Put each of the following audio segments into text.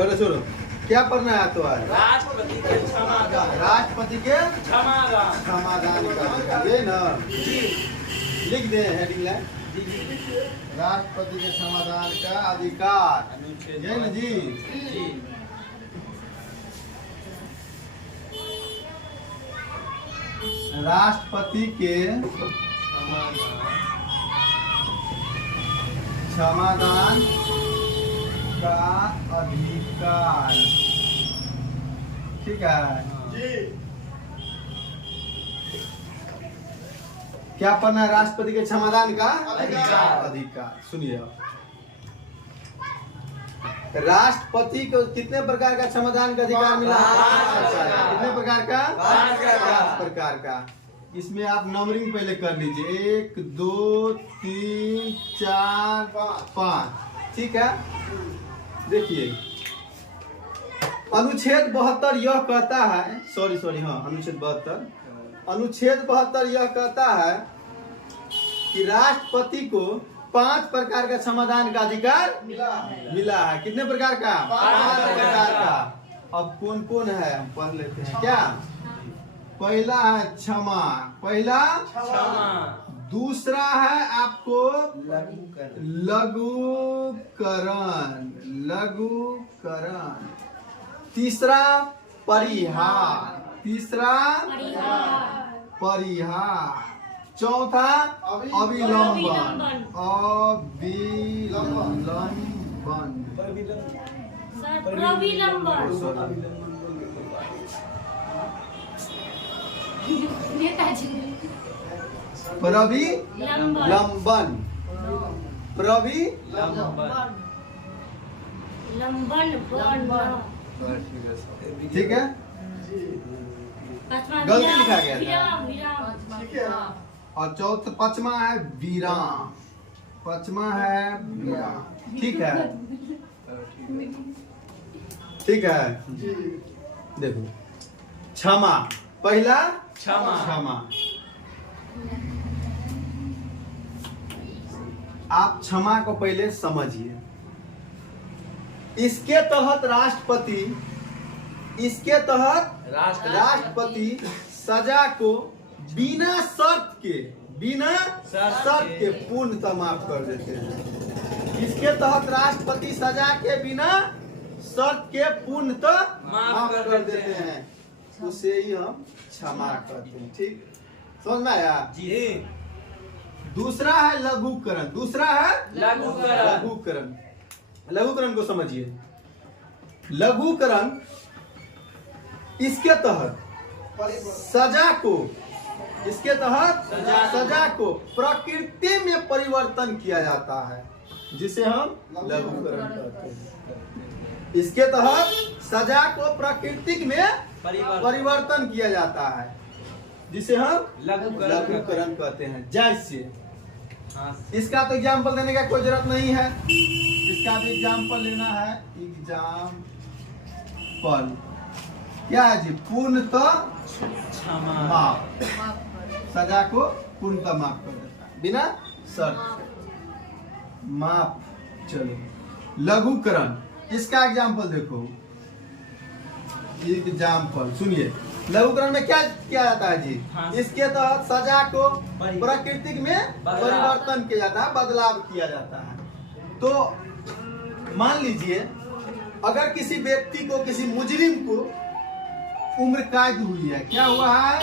बोलो छोड़ो, क्या पढ़ना है तो आज? राष्ट्रपति के क्षमादान। राष्ट्रपति के क्षमादान। क्षमादान का अधिकार, ये ना लिख दे हेडिंग लाइन। राष्ट्रपति के क्षमादान का अधिकार, ये ना जी। राष्ट्रपति के क्षमादान का अधिकार, ठीक है जी। क्या पढ़ना है? राष्ट्रपति के क्षमादान का अधिकार। सुनिए, राष्ट्रपति को कितने प्रकार का क्षमादान का अधिकार मिला? कितने प्रकार का? 5 प्रकार का। इसमें आप नंबरिंग पहले कर लीजिए, 1 2 3 4 5, ठीक है। देखिए, अनुच्छेद 72 यह कहता है, हाँ, अनुच्छेद 72 यह कहता है कि राष्ट्रपति को 5 प्रकार का क्षमादान का अधिकार मिला है। कितने प्रकार का? 5 प्रकार का। अब कौन कौन है हम पढ़ लेते हैं। क्या? पहला है क्षमा, पहला क्षमा। दूसरा है आपको लघुकरण। तीसरा परिहार, चौथा अविलंबन। ठीक है, गलती लिखा गया था। और चौथा पांचवा है विराम, ठीक है, ठीक है। देखो, क्षमा, पहला क्षमा। आप क्षमा को पहले समझिए। इसके तहत राष्ट्रपति सजा को बिना शर्त के पूर्णतः माफ कर देते हैं। इसके तहत राष्ट्रपति सजा के बिना शर्त के पूर्णतः माफ कर देते हैं। उसे ही हम क्षमा करते हैं, ठीक, समझ में आया जी। दूसरा है लघुकरण, लघुकरण को समझिए। लघुकरण, इसके तहत सजा को प्रकृति में परिवर्तन किया जाता है, जिसे हम लघुकरण कहते हैं। इसके तहत सजा को प्रकृति में परिवर्तन किया जाता है, जिसे हम लघुकरण कहते हैं। जैसे इसका तो एग्जाम्पल देने का कोई जरूरत नहीं है, इसका भी एग्जाम्पल लेना है। एग्जाम्पल क्या है जी? पूर्णतः माफ, सजा को पूर्णतः माफ कर देता है बिना शर्त माफ। चलो, लघुकरण, इसका एग्जाम्पल देखो। एग्जाम्पल सुनिए, लघुकरण में क्या किया जाता है जी? इसके तहत सजा को प्रकृति में परिवर्तन किया जाता है, बदलाव किया जाता है। तो मान लीजिए, अगर किसी व्यक्ति को, किसी मुजरिम को उम्र कैद हुई है, क्या हुआ है?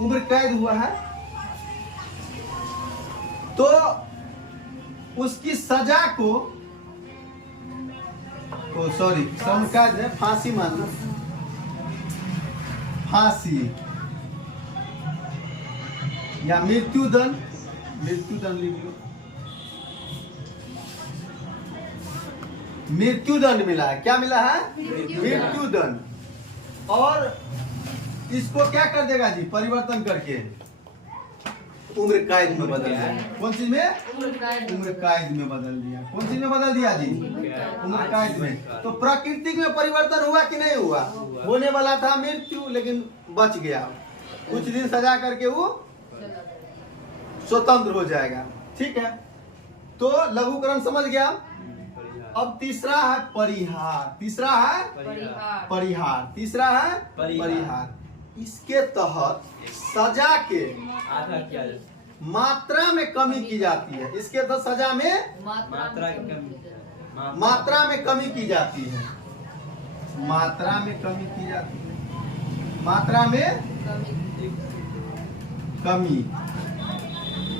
उम्र कैद हुआ है, तो उसकी सजा को फांसी मानना, फांसी या मृत्युदंड लिख लो। मृत्युदंड मिला है। क्या मिला है? मृत्युदंड। और इसको क्या कर देगा जी? परिवर्तन करके उम्र कैद में बदल दिया। कौन चीज में? उम्र कैद में बदल दिया। कौन चीज में बदल दिया जी? उम्र कैद में। तो प्राकृतिक में परिवर्तन हुआ कि नहीं हुआ? होने वाला था मृत्यु, लेकिन बच गया। कुछ दिन सजा करके वो स्वतंत्र हो जाएगा। ठीक है, तो लघुकरण समझ गया। अब तीसरा है परिहार, तीसरा है परिहार, तीसरा है परिहार। इसके तहत सजा के आधा क्या मात्रा में कमी की जाती है। इसके तहत सजा में मात्रा की कमी मात्रा में कमी की जाती है, मात्रा में कमी की जाती है, मात्रा में कमी।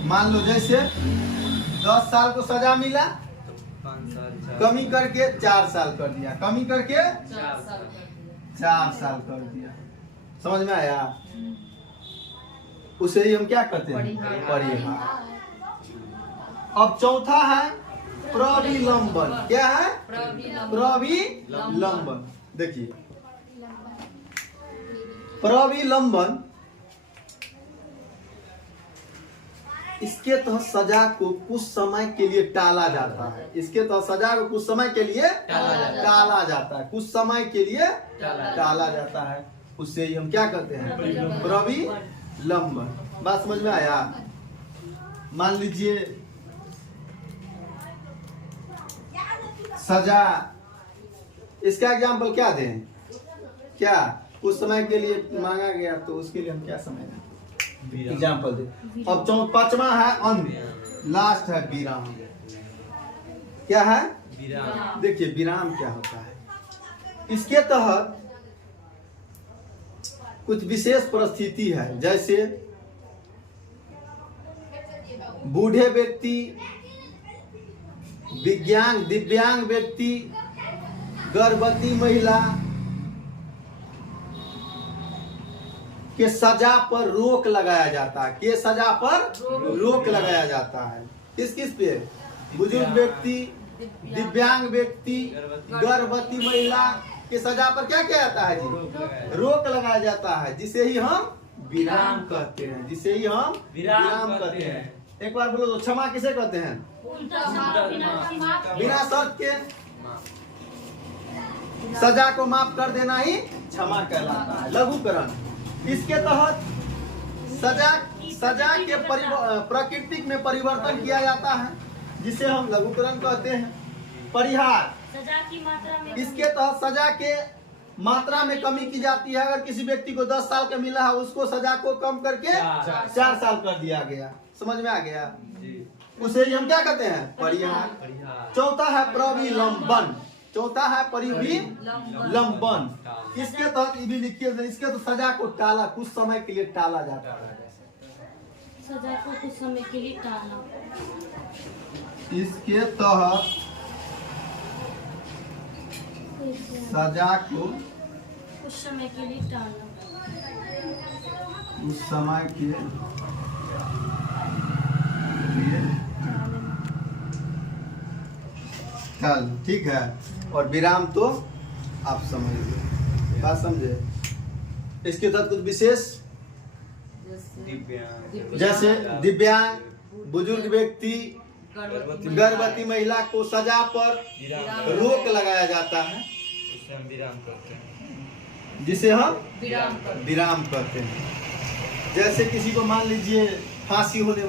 मान लो जैसे 10 साल को सजा मिला, 5 साल कमी करके 4 साल कर दिया, कमी करके 4 साल कर दिया। समझ में आया? उसे ही हम क्या कहते हैं? परिहार। अब चौथा है प्रविलंबन। क्या है? प्रविलंबन। देखिए प्रविलंबन, इसके तहत सजा को कुछ समय के लिए टाला जाता है। इसके तहत सजा को कुछ समय के लिए टाला जाता है, कुछ समय के लिए टाला जाता है। उससे ही हम क्या कहते हैं? प्रविलंबन। बात समझ में आया? मान लीजिए सजा, इसका एग्जाम्पल क्या दें? क्या कुछ समय के लिए मांगा गया तो उसके लिए हम क्या समय दें? एग्जाम्पल दे। अब पांचवा है अंत, लास्ट है विराम। क्या है? विराम। देखिए विराम क्या होता है। इसके तहत कुछ विशेष परिस्थिति है, जैसे बूढ़े व्यक्ति, दिव्यांग व्यक्ति, गर्भवती महिला के सजा पर रोक लगाया जाता है। के सजा पर रोक लगाया जाता है। किस किस पे? बुजुर्ग व्यक्ति, दिव्यांग व्यक्ति, गर्भवती महिला के सजा पर क्या किया जाता है जी? रोक लगाया जाता है, जिसे ही हम विराम कहते हैं, जिसे ही हम विराम कहते हैं। एक बार बोलो तो, क्षमा किसे कहते हैं? बिना शर्त के सजा को माफ कर देना ही क्षमा कहलाता है। लघुकरण। इसके तहत सजा के प्राकृतिक में परिवर्तन किया जाता है, जिसे हम लघुकरण कहते हैं। परिहार, सजा की मात्रा में, इसके तहत सजा के मात्रा में कमी की जाती है। अगर किसी व्यक्ति को 10 साल का मिला है, उसको सजा को कम करके 4 साल कर दिया गया। समझ में आ गया? उसे हम क्या कहते हैं? परिहार। चौथा है प्रविलंबन। चौथा है परिविलंबन। इसके तहत ये भी लिखिए, इसके तो सजा को टाला, कुछ समय के लिए टाला जाता है। सजा को कुछ समय के लिए टालना। इसके तहत सजा को कुछ समय के लिए टालना। उस समय के लिए टाल, ठीक है। और विराम तो आप समझ लीजिए, बात समझे? इसके तहत कुछ विशेष, जैसे दिव्यांग, बुजुर्ग व्यक्ति, गर्भवती महिला को सजा पर रोक लगाया जाता है, जिसे हम विराम करते हैं। जैसे किसी को मान लीजिए फांसी होने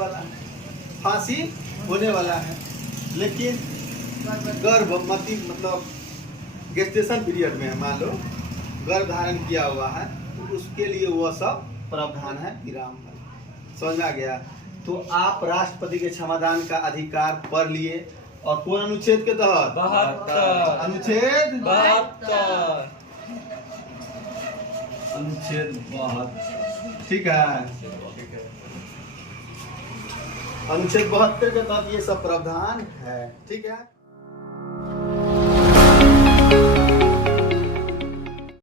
वाला है, लेकिन गर्भवती मतलब गेस्टेशन पीरियड में है, मान लो गर्भ धारण किया हुआ है, तो उसके लिए वह सब प्रावधान है, विराम है। समझ में आ गया? तो आप राष्ट्रपति के क्षमादान का अधिकार पढ़ लिए। और कौन अनुच्छेद के तहत? 72। अनुच्छेद 72। अनुच्छेद 72। ठीक है। अनुच्छेद 72 के तहत ये सब प्रावधान है। ठीक है।